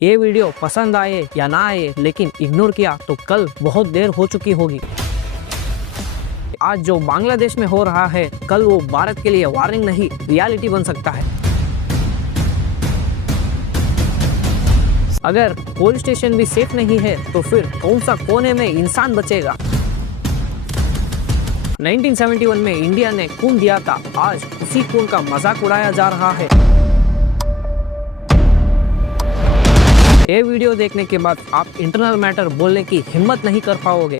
ये वीडियो पसंद आए या ना आए, लेकिन इग्नोर किया तो कल बहुत देर हो चुकी होगी। आज जो बांग्लादेश में हो रहा है, कल वो भारत के लिए वार्निंग नहीं, रियलिटी बन सकता है। अगर पुलिस स्टेशन भी सेफ नहीं है तो फिर कौन सा कोने में इंसान बचेगा। 1971 में इंडिया ने खून दिया था, आज उसी खून का मजाक उड़ाया जा रहा है। ये वीडियो देखने के बाद आप इंटरनल मैटर बोलने की हिम्मत नहीं कर पाओगे।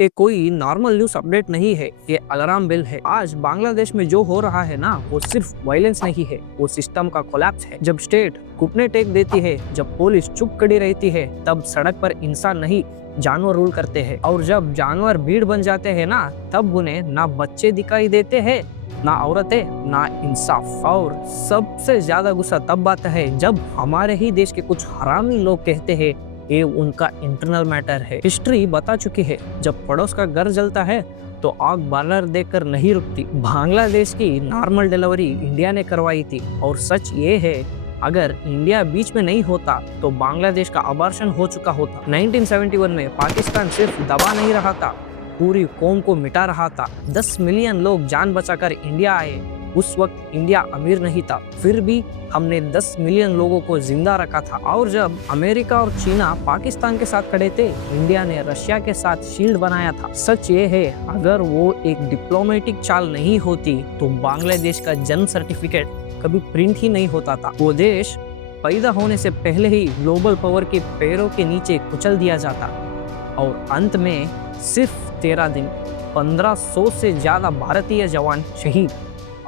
ये कोई नॉर्मल न्यूज अपडेट नहीं है, ये अलार्म बेल है। आज बांग्लादेश में जो हो रहा है ना, वो सिर्फ वायलेंस नहीं है, वो सिस्टम का कोलैप्स है। जब स्टेट घुटने टेक देती है, जब पुलिस चुप खड़ी रहती है, तब सड़क पर इंसान नहीं जानवर रूल करते हैं। और जब जानवर भीड़ बन जाते हैं ना, तब उन्हें ना बच्चे दिखाई देते हैं, ना औरतें, ना इंसाफ। और सबसे ज्यादा गुस्सा तब आता है जब हमारे ही देश के कुछ हरामी लोग कहते हैं ये उनका इंटरनल मैटर है। हिस्ट्री बता चुकी है, जब पड़ोस का घर जलता है तो आग बालर देखकर नहीं रुकती। बांग्लादेश की नॉर्मल डिलीवरी इंडिया ने करवाई थी, और सच ये है अगर इंडिया बीच में नहीं होता तो बांग्लादेश का अबॉर्शन हो चुका होता। 1971 में पाकिस्तान सिर्फ दबा नहीं रहा था, पूरी कौम को मिटा रहा था। 10 मिलियन लोग जान बचाकर इंडिया आए। उस वक्त इंडिया अमीर नहीं था, फिर भी हमने 10 मिलियन लोगों को जिंदा रखा था। और जब अमेरिका और चीना पाकिस्तान के साथ खड़े थे, इंडिया ने रशिया के साथ शील्ड बनाया था। सच ये है, अगर वो एक डिप्लोमेटिक चाल नहीं होती तो बांग्लादेश का जन्म सर्टिफिकेट कभी प्रिंट ही नहीं होता था। वो देश पैदा होने से पहले ही ग्लोबल पावर के पैरों के नीचे कुचल दिया जाता, और अंत में सिर्फ 13 दिन 1500 से ज्यादा भारतीय जवान शहीद,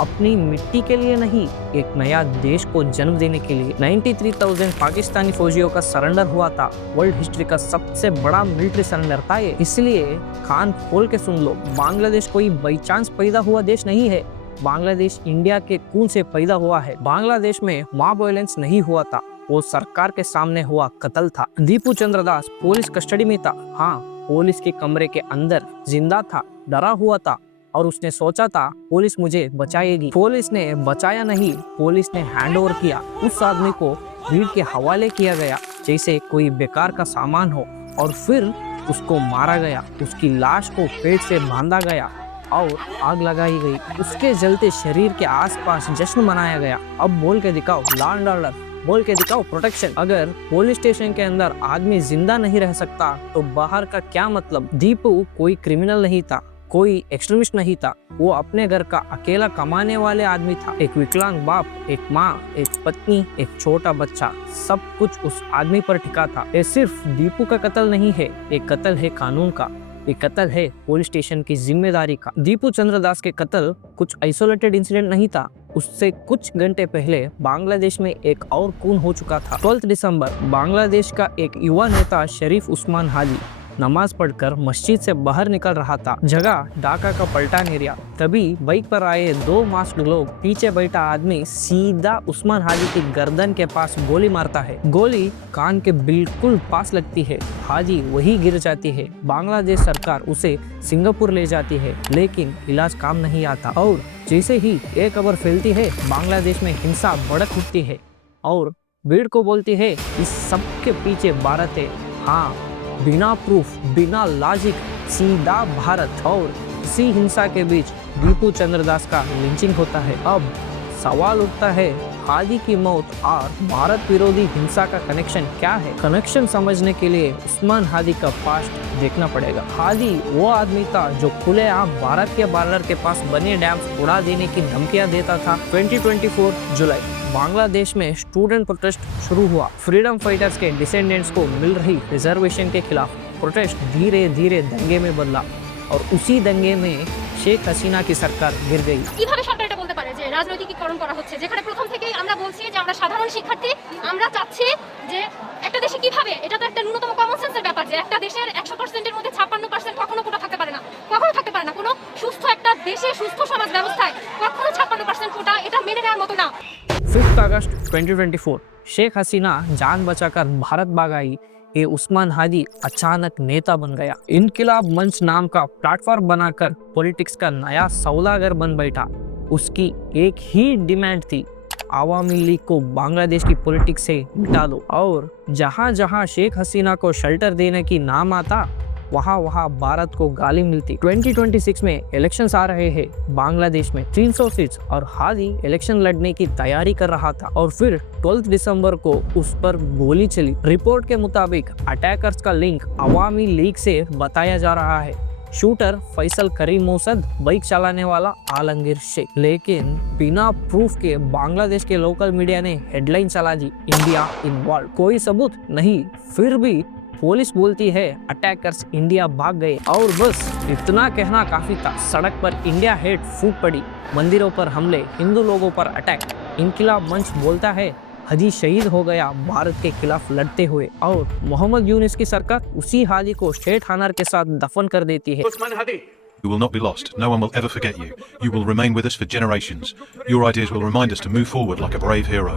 अपनी मिट्टी के लिए नहीं, एक नया देश को जन्म देने के लिए। 93,000 पाकिस्तानी फौजियों का सरेंडर हुआ था। वर्ल्ड हिस्ट्री का सबसे बड़ा मिलिट्री सरेंडर था ये। इसलिए कान खोल के सुन लो, बांग्लादेश कोई बाई चांस पैदा हुआ देश नहीं है, बांग्लादेश इंडिया के खून से पैदा हुआ है। बांग्लादेश में मॉब वायलेंस नहीं हुआ था, वो सरकार के सामने हुआ कत्ल था। दीपू चंद्र दास पुलिस कस्टडी में था, हाँ, पुलिस के कमरे के अंदर जिंदा था, डरा हुआ था, और उसने सोचा था पुलिस मुझे बचाएगी। पुलिस ने बचाया नहीं, पुलिस ने हैंडओवर किया। उस आदमी को भीड़ के हवाले किया गया जैसे कोई बेकार का सामान हो, और फिर उसको मारा गया। उसकी लाश को पेट से बांधा गया और आग लगाई गई। उसके जलते शरीर के आसपास जश्न मनाया गया। अब बोल के दिखाओ लॉ एंड ऑर्डर, बोल के दिखाओ प्रोटेक्शन। अगर पुलिस स्टेशन के अंदर आदमी जिंदा नहीं रह सकता तो बाहर का क्या मतलब। दीपू कोई क्रिमिनल नहीं था, कोई एक्सट्रीमिस्ट नहीं था, वो अपने घर का अकेला कमाने वाले आदमी था। एक विकलांग बाप, एक माँ, एक पत्नी, एक छोटा बच्चा, सब कुछ उस आदमी पर टिका था। ये सिर्फ दीपू का कत्ल नहीं है, ये कत्ल है कानून का, ये कत्ल है पुलिस स्टेशन की जिम्मेदारी का। दीपू चंद्र दास के कत्ल कुछ आइसोलेटेड इंसिडेंट नहीं था, उससे कुछ घंटे पहले बांग्लादेश में एक और खून हो चुका था। 12 दिसंबर बांग्लादेश का एक युवा नेता शरीफ उस्मान हाजी नमाज पढ़कर मस्जिद से बाहर निकल रहा था। जगह ढाका का पलटान एरिया। तभी बाइक पर आए 2 मास्क लोग, पीछे बैठा आदमी सीधा उस्मान हाजी की गर्दन के पास गोली मारता है। गोली कान के बिल्कुल पास लगती है, हाजी वही गिर जाती है। बांग्लादेश सरकार उसे सिंगापुर ले जाती है, लेकिन इलाज काम नहीं आता। और जैसे ही ये खबर फैलती है, बांग्लादेश में हिंसा भड़क उठती है और भीड़ को बोलती है इस सब के पीछे भारत है। हाँ, बिना प्रूफ, बिना लॉजिक, सीधा भारत। और इसी हिंसा के बीच दीपू चंद्र दास का लिंचिंग होता है। अब सवाल उठता है, हादी की मौत और भारत विरोधी हिंसा का कनेक्शन क्या है। कनेक्शन समझने के लिए उस्मान हादी का पास्ट देखना पड़ेगा। हादी वो आदमी था जो खुलेआम भारत के बार्डर के पास बने डैम्स उड़ा देने की धमकियां देता था। 2024 जुलाई बांग्लादेश में स्टूडेंट प्रोटेस्ट शुरू हुआ। फ्रीडम फाइटर्स के डिसेंडेंट्स को मिल रही रिजर्वेशन के खिलाफ प्रोटेस्ट धीरे धीरे दंगे में बदला, और उसी दंगे में शेख हसीना की सरकार गिर गई। কিভাবে সরকার এটা বলতে পারে যে রাজনৈতিকীকরণ করা হচ্ছে, যেখানে প্রথম থেকেই আমরা বলছি যে আমরা সাধারণ শিক্ষার্থী, আমরা চাচ্ছি যে একটা দেশে কিভাবে, এটা তো একটা ন্যূনতম কমন সেন্সের ব্যাপার যে একটা দেশের 100%-এর মধ্যে 56% কখনো কোটা থাকতে পারে না, কখনো থাকতে পারে না। কোনো সুস্থ একটা দেশে, সুস্থ সমাজ ব্যবস্থায় কখনো 56% কোটা এটা মেনে নেওয়ার মতো না। 5 अगस्त 2024 शेख हसीना जान बचाकर भारत भाग आई। ये उस्मान हादी अचानक नेता बन गया। इनकिलाब मंच नाम का प्लेटफॉर्म बनाकर पॉलिटिक्स का नया सौदागर बन बैठा। उसकी एक ही डिमांड थी, आवामी लीग को बांग्लादेश की पॉलिटिक्स से मिटा दो। और जहां जहां शेख हसीना को शेल्टर देने की नाम आता, वहां वहां भारत को गाली मिलती। 2026 में इलेक्शंस आ रहे हैं बांग्लादेश में 300 सीट्स, और हादी इलेक्शन लड़ने की तैयारी कर रहा था और फिर 12 दिसंबर को उस पर गोली चली। रिपोर्ट के मुताबिक अटैकर्स का लिंक अवामी लीग से बताया जा रहा है। शूटर फैसल करीम मोसद, बाइक चलाने वाला आलमगीर शेख। लेकिन बिना प्रूफ के बांग्लादेश के लोकल मीडिया ने हेडलाइन चला दी, इंडिया इन्वॉल्व। कोई सबूत नहीं, फिर भी पुलिस बोलती है अटैकर्स इंडिया भाग गए। और बस इतना कहना काफी था। सड़क पर इंडिया हेट फूट पड़ी, मंदिरों पर हमले, हिंदू लोगों पर अटैक। इनकिलाब मंच बोलता है हादी शहीद हो गया भारत के खिलाफ लड़ते हुए, और मोहम्मद यूनिस की सरकार उसी हादी को शेख हसीना के साथ दफन कर देती है। You will not be lost. No one will ever forget you. You will remain with us for generations. Your ideas will remind us to move forward like a brave hero.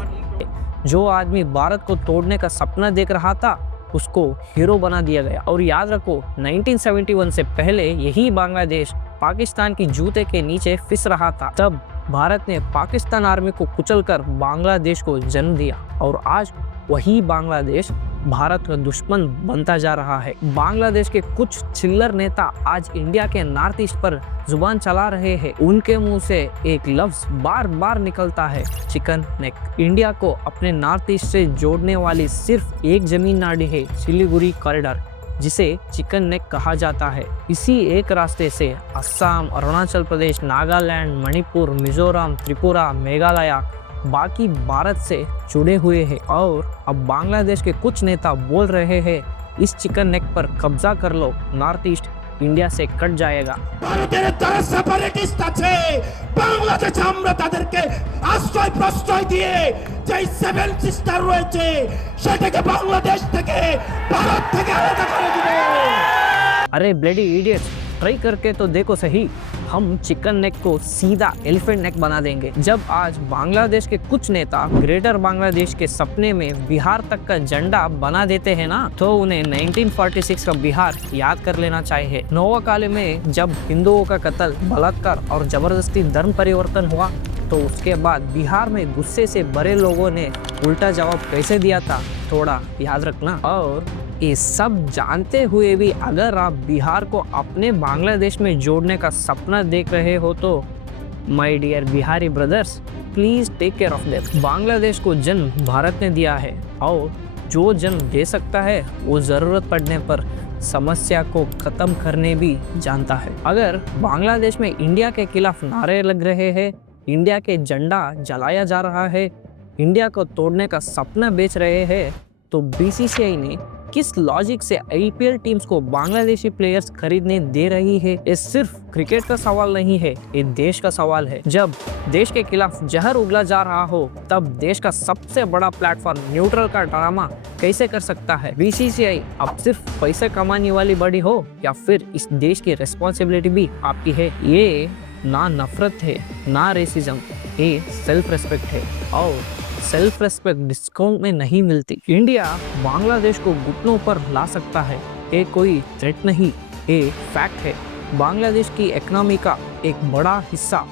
जो आदमी भारत को तोड़ने का सपना देख रहा था, उसको हीरो बना दिया गया। और याद रखो, 1971 से पहले यही बांग्लादेश पाकिस्तान की जूते के नीचे फिस रहा था। तब भारत ने पाकिस्तान आर्मी को कुचलकर बांग्लादेश को जन्म दिया, और आज वही बांग्लादेश भारत का दुश्मन बनता जा रहा है। बांग्लादेश के कुछ चिल्लर नेता आज इंडिया के नॉर्थ ईस्ट पर जुबान चला रहे हैं। उनके मुंह से एक लफ्ज बार बार निकलता है, चिकन नेक। इंडिया को अपने नॉर्थ ईस्ट से जोड़ने वाली सिर्फ एक जमीन नाड़ी है, सिलीगुड़ी कॉरिडोर, जिसे चिकन नेक कहा जाता है। इसी एक रास्ते से असम, अरुणाचल प्रदेश, नागालैंड, मणिपुर, मिजोरम, त्रिपुरा, मेघालय बाकी भारत से जुड़े हुए हैं। और अब बांग्लादेश के कुछ नेता बोल रहे हैं इस चिकन नेक पर कब्जा कर लो, नॉर्थ ईस्ट इंडिया से कट जाएगा। ভারতের যারা সেপারেটিস্ট আছে, বাংলাদেশে আমরা তাদেরকে আশ্রয় প্রশ্রয় দিয়ে যে সেভেন সিস্টার রয়েছে সেটাকে বাংলাদেশ থেকে, ভারত থেকে আলাদা করে দিব। अरे ब्लेडी इडियट्स, ट्राई करके तो देखो सही। हम चिकन नेक को सीधा एलिफेंट नेक बना देंगे। जब आज बांग्लादेश के कुछ नेता ग्रेटर बांग्लादेश के सपने में बिहार तक का झंडा बना देते हैं ना, तो उन्हें 1946 का बिहार याद कर लेना चाहिए। नोवाकाले में जब हिंदुओं का कत्ल, बलात्कार और जबरदस्ती धर्म परिवर्तन हुआ, तो उसके बाद बिहार में गुस्से से भरे लोगों ने उल्टा जवाब कैसे दिया था, थोड़ा याद रखना। और ये सब जानते हुए भी अगर आप बिहार को अपने बांग्लादेश में जोड़ने का सपना देख रहे हो, तो my dear Bihari brothers, please take care of them. Bangladesh को जन्म भारत ने दिया है, और जो जन्म दे सकता है वो जरूरत पड़ने पर समस्या को खत्म करने भी जानता है। अगर बांग्लादेश में इंडिया के खिलाफ नारे लग रहे हैं, इंडिया के झंडा जलाया जा रहा है, इंडिया को तोड़ने का सपना बेच रहे हैं, तो बीसीसीआई ने किस लॉजिक से आईपीएल टीम्स को बांग्लादेशी प्लेयर्स खरीदने दे रही है? ये सिर्फ क्रिकेट का सवाल नहीं है, ये देश का सवाल है। जब देश के खिलाफ जहर उगला जा रहा हो, तब देश का सबसे बड़ा प्लेटफॉर्म न्यूट्रल का ड्रामा कैसे कर सकता है? बीसीसीआई अब सिर्फ पैसे कमाने वाली बड़ी हो, या फिर इस देश की रिस्पॉन्सिबिलिटी भी आपकी है? ये ना नफरत है, ना रेसिज्म, ये सेल्फ रेस्पेक्ट है, और सेल्फ रेस्पेक्ट डिस्काउंट में नहीं मिलती। इंडिया बांग्लादेश को घुटनों पर ला सकता है, ये कोई थ्रेट नहीं, ये फैक्ट है। बांग्लादेश की इकोनॉमी का एक बड़ा हिस्सा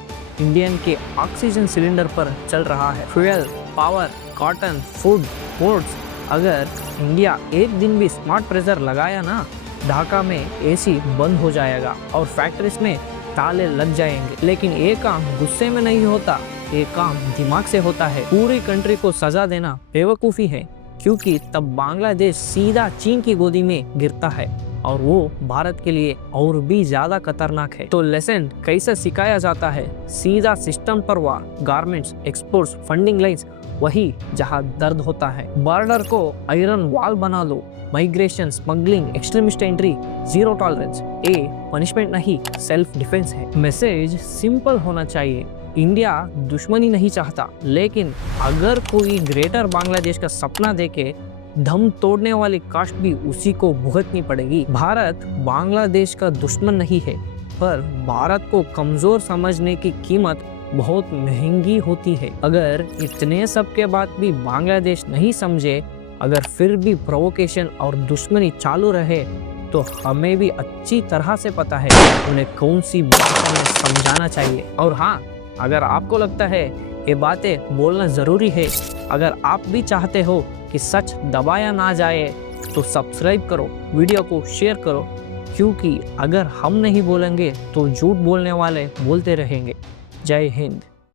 इंडियन के ऑक्सीजन सिलेंडर पर चल रहा है। Fuel, power, cotton, food, ports. अगर इंडिया एक दिन भी स्मार्ट प्रेशर लगाया ना, ढाका में एसी बंद हो जाएगा और फैक्ट्रीज में ताले लग जाएंगे। लेकिन ये काम गुस्से में नहीं होता, ये काम दिमाग से होता है। पूरी कंट्री को सजा देना बेवकूफ़ी है, क्योंकि तब बांग्लादेश सीधा चीन की गोदी में गिरता है, और वो भारत के लिए और भी ज्यादा खतरनाक है। तो लेसन कैसे सिखाया जाता है? सीधा सिस्टम पर वार, गारमेंट्स, एक्सपोर्ट्स, फंडिंग लाइंस, वही जहां दर्द होता है। बॉर्डर को आयरन वॉल बना लो, migration, smuggling, extremist entry, zero tolerance. ये पनिशमेंट नहीं, सेल्फ डिफेंस है। मैसेज सिंपल होना चाहिए, इंडिया दुश्मनी नहीं चाहता, लेकिन अगर कोई ग्रेटर बांग्लादेश का सपना देखे, दम तोड़ने वाली कास्ट भी उसी को भुगतनी पड़ेगी। भारत बांग्लादेश का दुश्मन नहीं है, पर भारत को कमजोर समझने की कीमत बहुत महंगी होती है। अगर इतने सब के बाद भी बांग्लादेश नहीं समझे, अगर फिर भी प्रोवोकेशन और दुश्मनी चालू रहे, तो हमें भी अच्छी तरह से पता है उन्हें कौन सी भाषा में समझाना चाहिए। और हाँ, अगर आपको लगता है ये बातें बोलना ज़रूरी है। अगर आप भी चाहते हो कि सच दबाया ना जाए तो सब्सक्राइब करो, वीडियो को शेयर करो, क्योंकि अगर हम नहीं बोलेंगे तो झूठ बोलने वाले बोलते रहेंगे। जय हिंद।